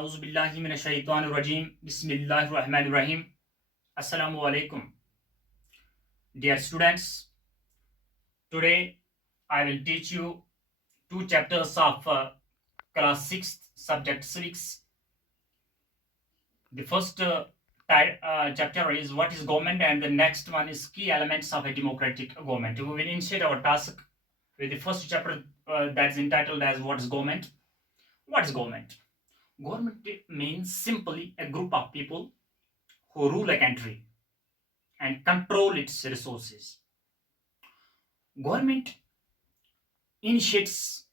A'udhu billahi minash shaitanir rajim. Bismillahir rahmanir rahim. Assalamu alaikum. Dear students, today I will teach you two chapters of class 6 subject civics. The first chapter is what is government, and the next one is key elements of a democratic government. We will initiate our task with the first chapter that's entitled as what is government. What is government? Government means simply a group of people who rule a country and control its resources. Government initiates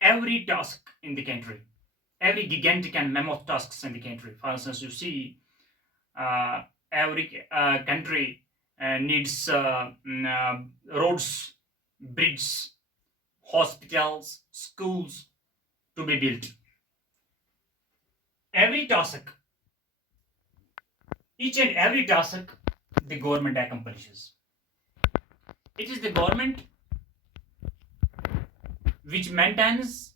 every task in the country, every gigantic and mammoth tasks in the country. For instance, you see every country needs roads, bridges, hospitals, schools to be built. Each and every task the government accomplishes. It is the government which maintains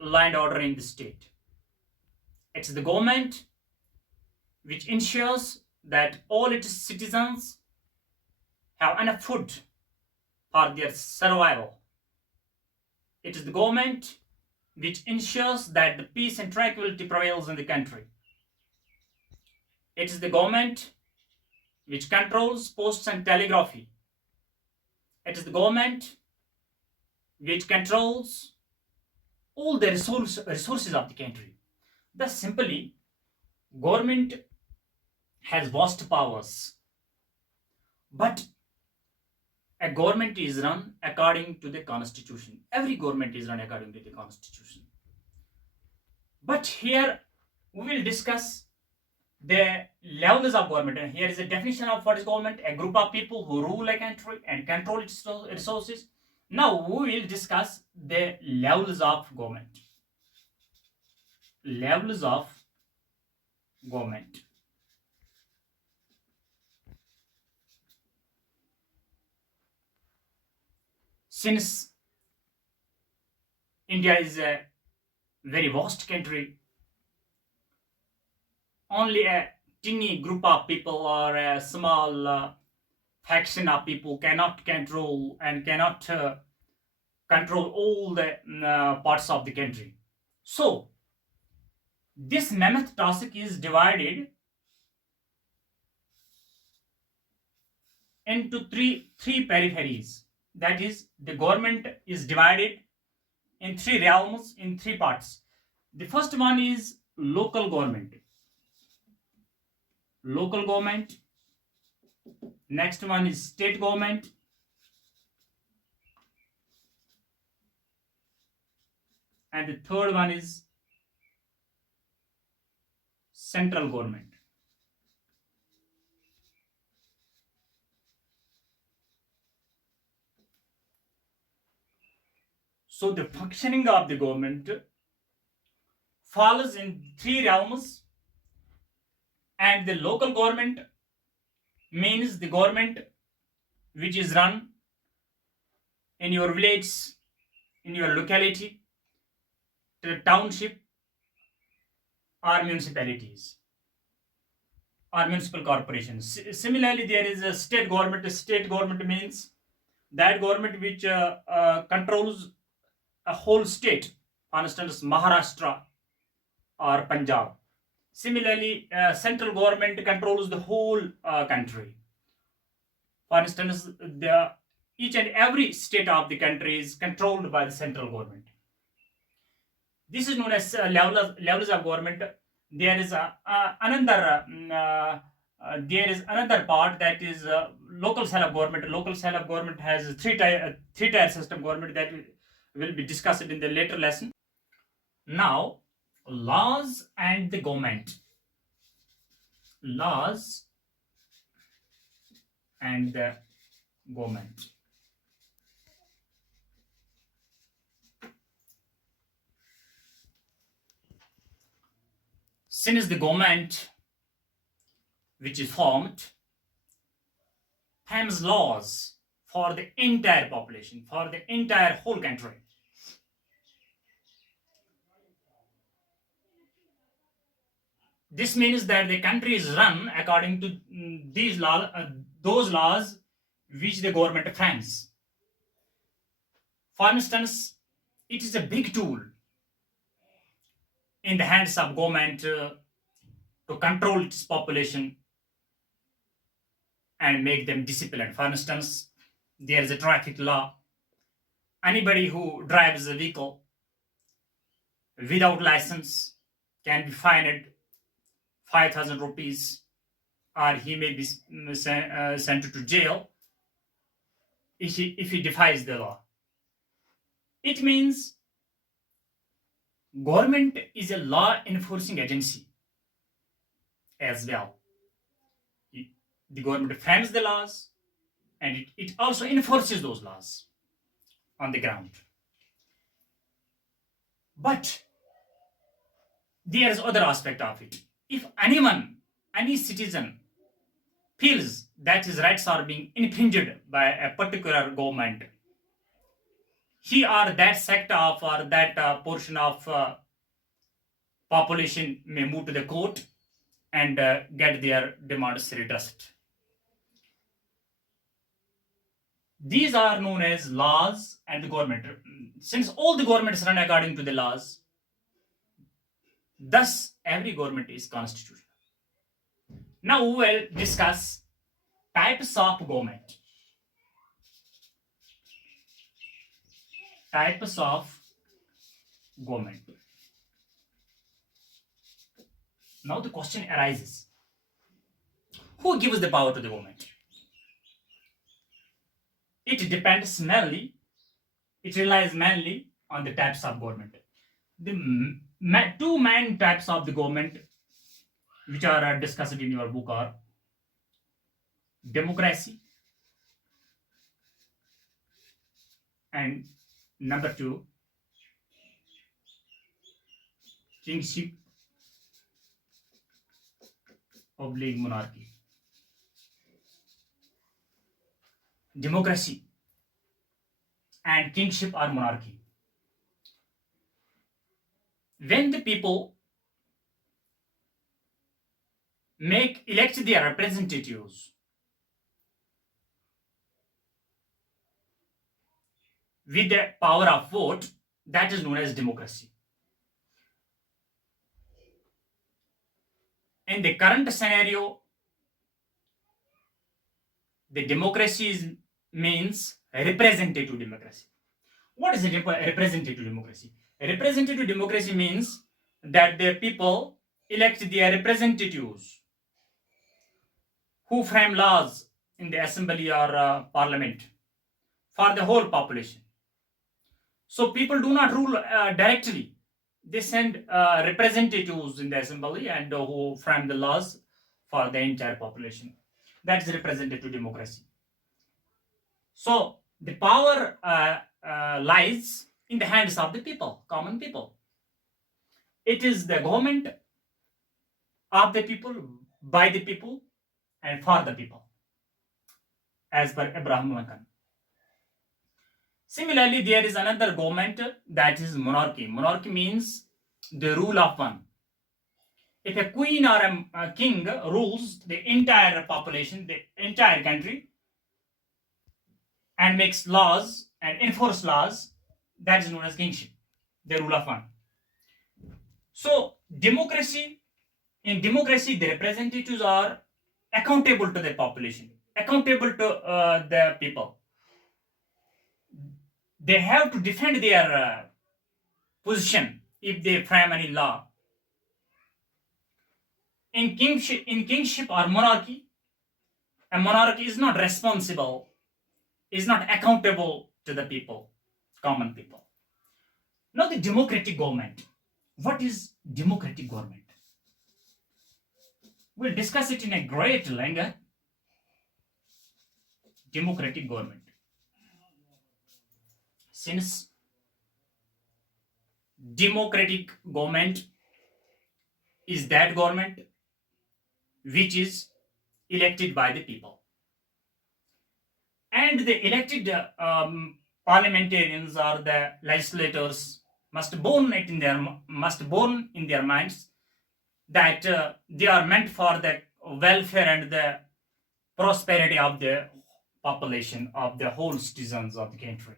law and order in the state. It's the government which ensures that all its citizens have enough food for their survival. It is the government which ensures that the peace and tranquility prevails in the country. It is the government which controls posts and telegraphy. It is the government which controls all the resources of the country. Thus, simply, government has vast powers, but a government is run according to the constitution. Every government is run according to the constitution. But here we will discuss the levels of government. And here is a definition of what is government: a group of people who rule a country and control its resources. Now we will discuss the levels of government. Levels of government. Since India is a very vast country, only a teeny group of people or a small faction of people cannot control all the parts of the country. So this mammoth task is divided into three peripheries. That is, the government is divided in three realms, in three parts. The first one is local government. Next one is state government. And the third one is central government. So the functioning of the government falls in three realms, and the local government means the government which is run in your village, in your locality, the township or municipalities or municipal corporations. Similarly, there is a state government. State government means that government which controls a whole state, for instance, Maharashtra or Punjab. Similarly, central government controls the whole country. For instance, each and every state of the country is controlled by the central government. This is known as levels of government. There is another part, that is local style of government. Local style of government has three tier system government that will be discussed in the later lesson. Now, laws and the government. Laws and the government. Since the government which is formed frames laws for the entire population, for the entire whole country. This means that the country is run according to those laws which the government frames. For instance, it is a big tool in the hands of government to control its population and make them disciplined. For instance, there is a traffic law. Anybody who drives a vehicle without license can be fined 5,000 rupees, or he may be sent to jail if he defies the law. It means government is a law enforcing agency as well. The government frames the laws, and it also enforces those laws on the ground. But there is other aspect of it. If any citizen feels that his rights are being infringed by a particular government, he or that sector of or that portion of population may move to the court and get their demands redressed. These are known as laws and the government. Since all the governments run according to the laws, thus every government is constitutional. Now we will discuss types of government. Types of government. Now the question arises: who gives the power to the government? It depends mainly, it relies mainly on the types of government. The two main types of the government which are discussed in your book are democracy and number two, kingship oblique monarchy. Democracy and kingship or monarchy. When the people elect their representatives with the power of vote, that is known as democracy. In the current scenario, the democracy means representative democracy. What is a representative democracy? A representative democracy means that the people elect their representatives who frame laws in the assembly or parliament for the whole population. So people do not rule directly. They send representatives in the assembly and who frame the laws for the entire population. That is representative democracy. So the power lies in the hands of the people, common people. It is the government of the people, by the people, and for the people, as per Abraham Lincoln. Similarly, there is another government, that is monarchy. Monarchy means the rule of one. If a queen or a king rules the entire population, the entire country, and makes laws and enforce laws, that is known as kingship, the rule of one. So in democracy, the representatives are accountable to the population, accountable to the people. They have to defend their position if they frame any law. In kingship or monarchy, a monarch is not responsible, is not accountable to the people, common people. Now the democratic government. What is democratic government? We'll discuss it in a great length. Democratic government. Since democratic government is that government which is elected by the people, and the elected parliamentarians or the legislators must born in their minds that they are meant for the welfare and the prosperity of the population of the whole citizens of the country.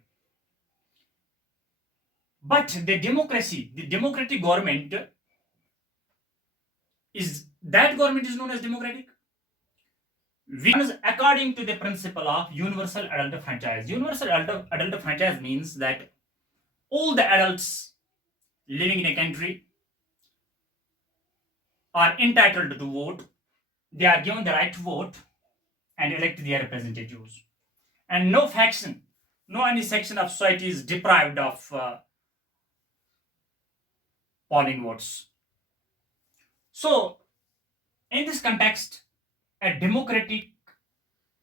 But the democratic government is known as democratic. We according to the principle of universal adult franchise. Universal adult franchise means that all the adults living in a country are entitled to vote. They are given the right to vote and elect their representatives. And no faction, no any section of society is deprived of polling votes. So, in this context, a democratic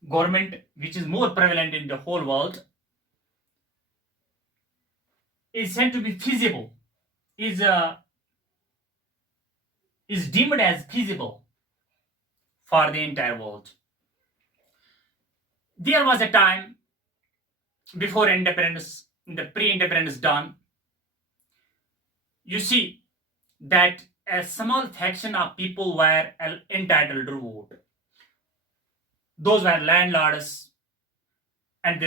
government, which is more prevalent in the whole world, is said to be feasible, is is deemed as feasible for the entire world. There was a time before independence, in the pre-independence dawn, you see that a small fraction of people were entitled to vote. Those were landlords, and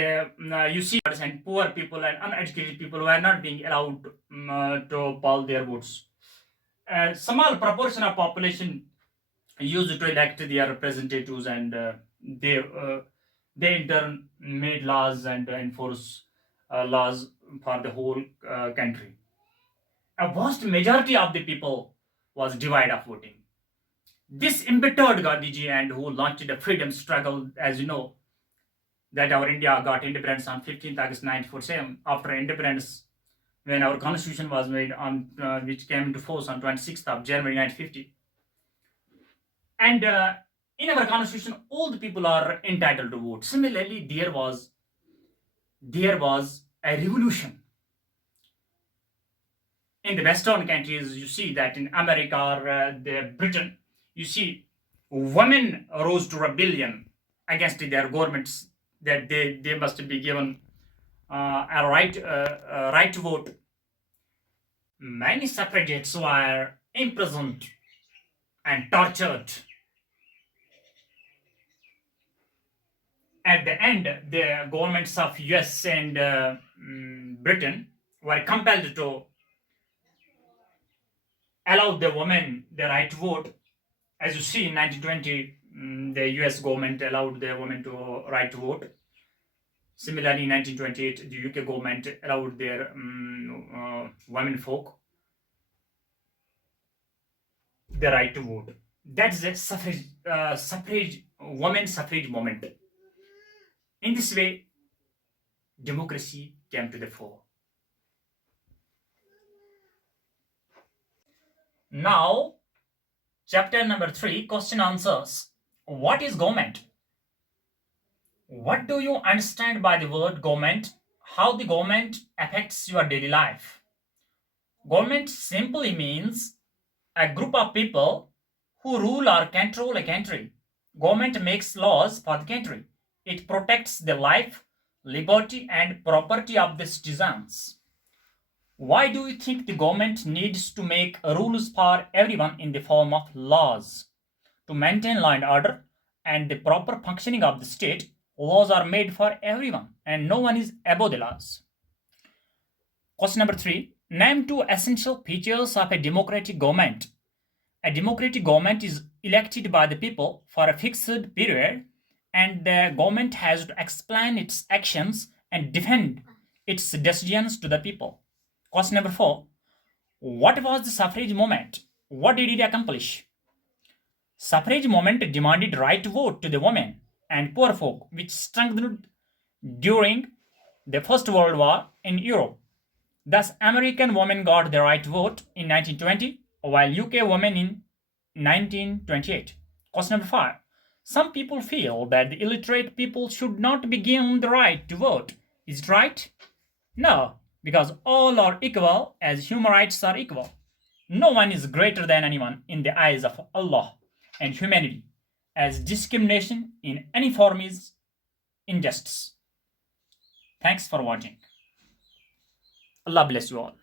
you see, and poor people and uneducated people were not being allowed to poll their votes. A small proportion of population used to elect their representatives, and they in turn made laws and enforce laws for the whole country. A vast majority of the people was devoid of voting. This embittered Gandhiji, and who launched the freedom struggle, as you know, that our India got independence on 15th August 1947 after independence, when our constitution was made on which came into force on 26th of January 1950. And in our constitution, all the people are entitled to vote. Similarly, there was a revolution in the Western countries. You see that in America or the Britain, you see women rose to rebellion against their governments, that they must be given a right to vote. Many suffragettes were imprisoned and tortured. At the end, the governments of US and Britain were compelled to allow the women the right to vote. As you see, in 1920, the US government allowed the women to right to vote. Similarly, in 1928, the UK government allowed their women folk the right to vote. That's the women suffrage moment. In this way, democracy came to the fore. Now, chapter number 3, question answers. What is government? What do you understand by the word government? How the government affects your daily life? Government simply means a group of people who rule or control a country. Government makes laws for the country. It protects the life, liberty, and property of the citizens. Why do you think the government needs to make rules for everyone in the form of laws? To maintain law and order and the proper functioning of the state, laws are made for everyone and no one is above the laws. Question number 3. Name 2 essential features of a democratic government. A democratic government is elected by the people for a fixed period, and the government has to explain its actions and defend its decisions to the people. Question number 4. What was the suffrage movement? What did it accomplish? Suffrage movement demanded right to vote to the women and poor folk, which strengthened during the First World War in Europe. Thus, American women got the right to vote in 1920, while UK women in 1928. Question number 5. Some people feel that the illiterate people should not be given the right to vote. Is it right? No, because all are equal as human rights are equal. No one is greater than anyone in the eyes of Allah and humanity, as discrimination in any form is injustice. Thanks for watching. Allah bless you all.